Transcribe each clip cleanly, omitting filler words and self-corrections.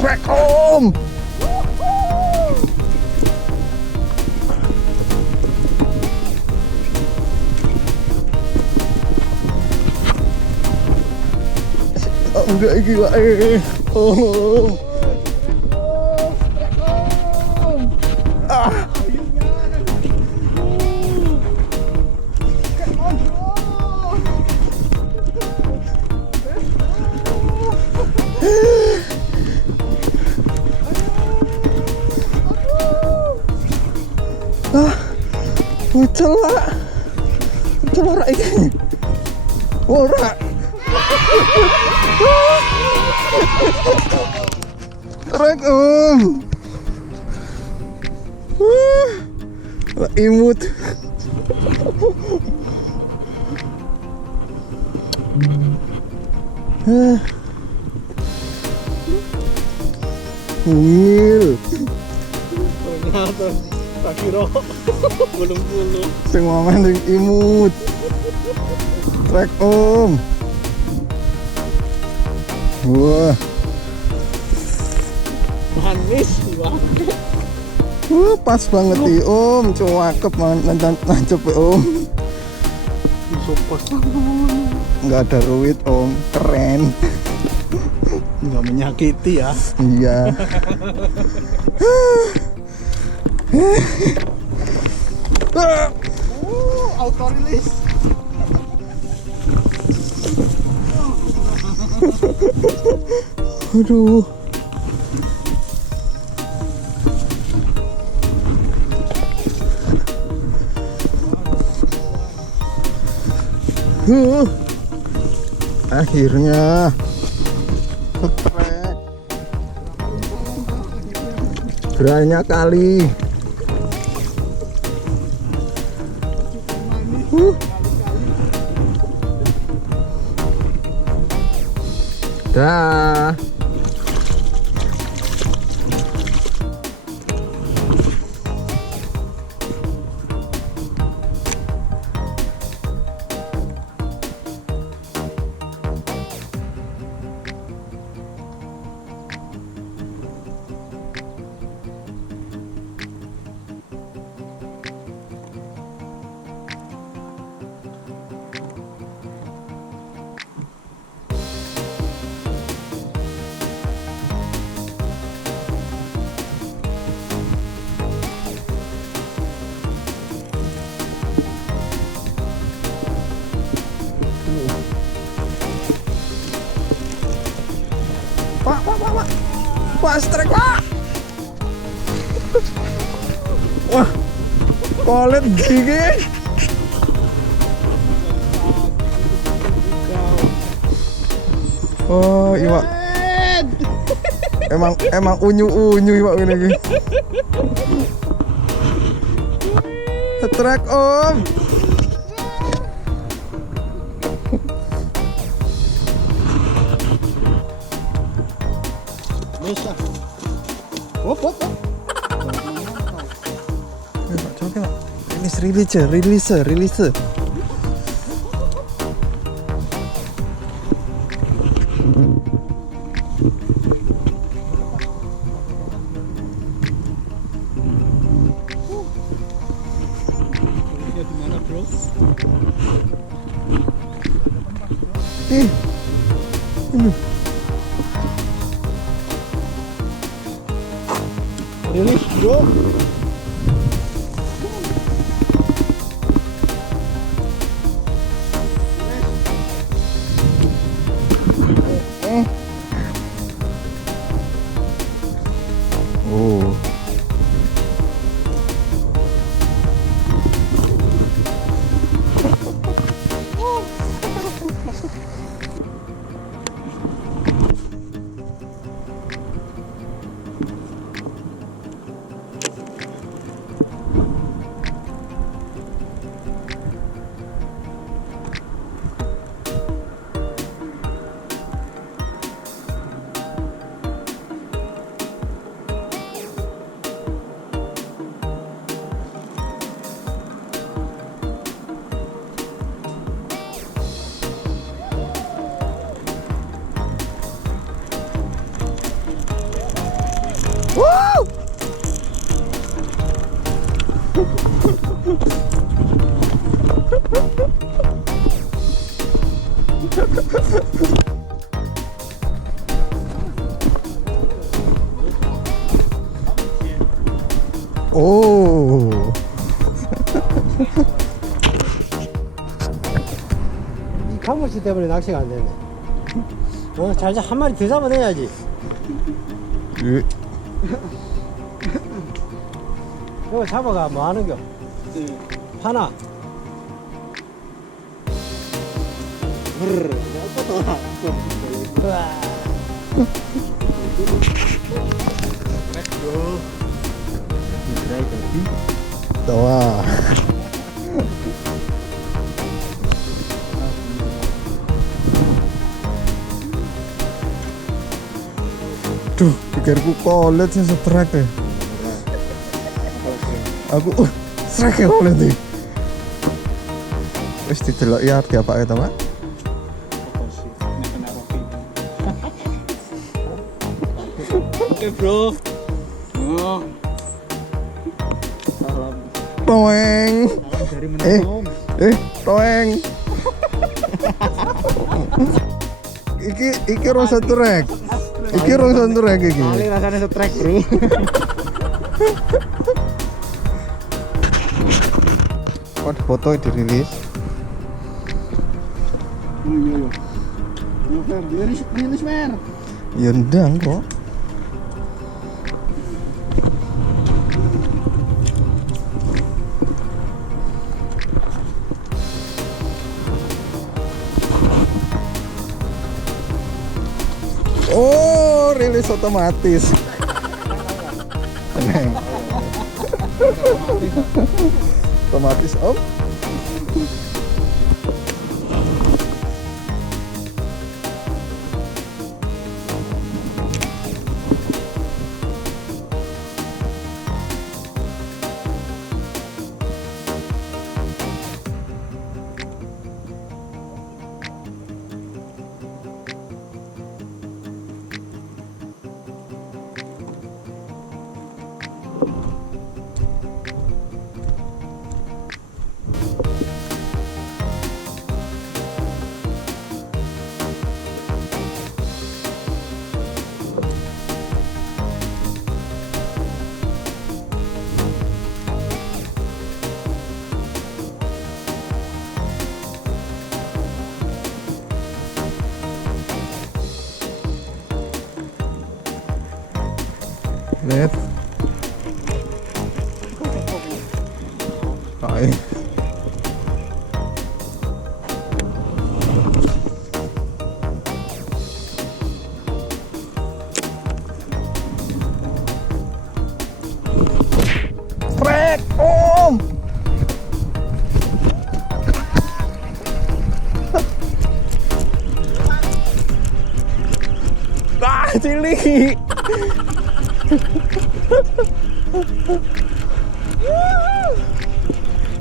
Trek om. Enggak gila om. Celak ini. Ora. Trek om. Imut. Mungil. Ternyata tak kira bulu-bulu. Sing momen sing imut. Trek om. Wah. Manis banget. Pas banget nih om, cakep nancep om. Bisa pas banget. Nggak ada ruit om, keren. Nggak menyakiti ya. Iya. Auto release. Aduh. Akhirnya ketrek. Banyak kali. Dah. Pak, strek pak. Wah, kolet gigi. Oh, iwak. Emang unyu iwak ini. Strek om. Bisa. Hop. Coba. Release. Gimana, bro? Ini. Release, bro. Oh. Oh. 이 가물치 때문에 낚시가 안 되네. 잘 한 마리 더 잡아내야지. 예. 이거 잡아가 뭐 하는겨? 파나. Tawa. Duh, pikirku kolet sih strike deh. Aku strike kolet nih. Wis didelok ya arti apa itu, Mak? Oke, bro. Oh. Toeng. Dari menonton. Toeng. Iki rong satu rek. Iki rong satu rek iki. Kali rasanya strike, bro. Kok foto dirilis? Yo. Yo, Fer, rilis, Fer. Ya ndang kok. Oh, rilis otomatis. Tenang. Otomatis om. Lihat. Hai. Trek, om. Ah, cilik.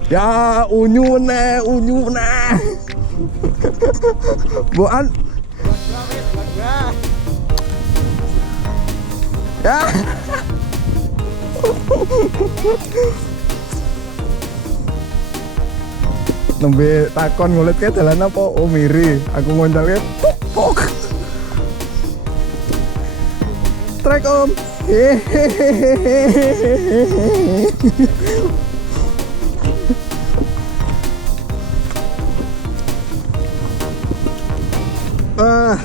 Ya, unyu nah. Boan. Ya. Nembe takon ngulit ke dalan apa? Oh miri, aku ngontale pok. Trek om. Ah.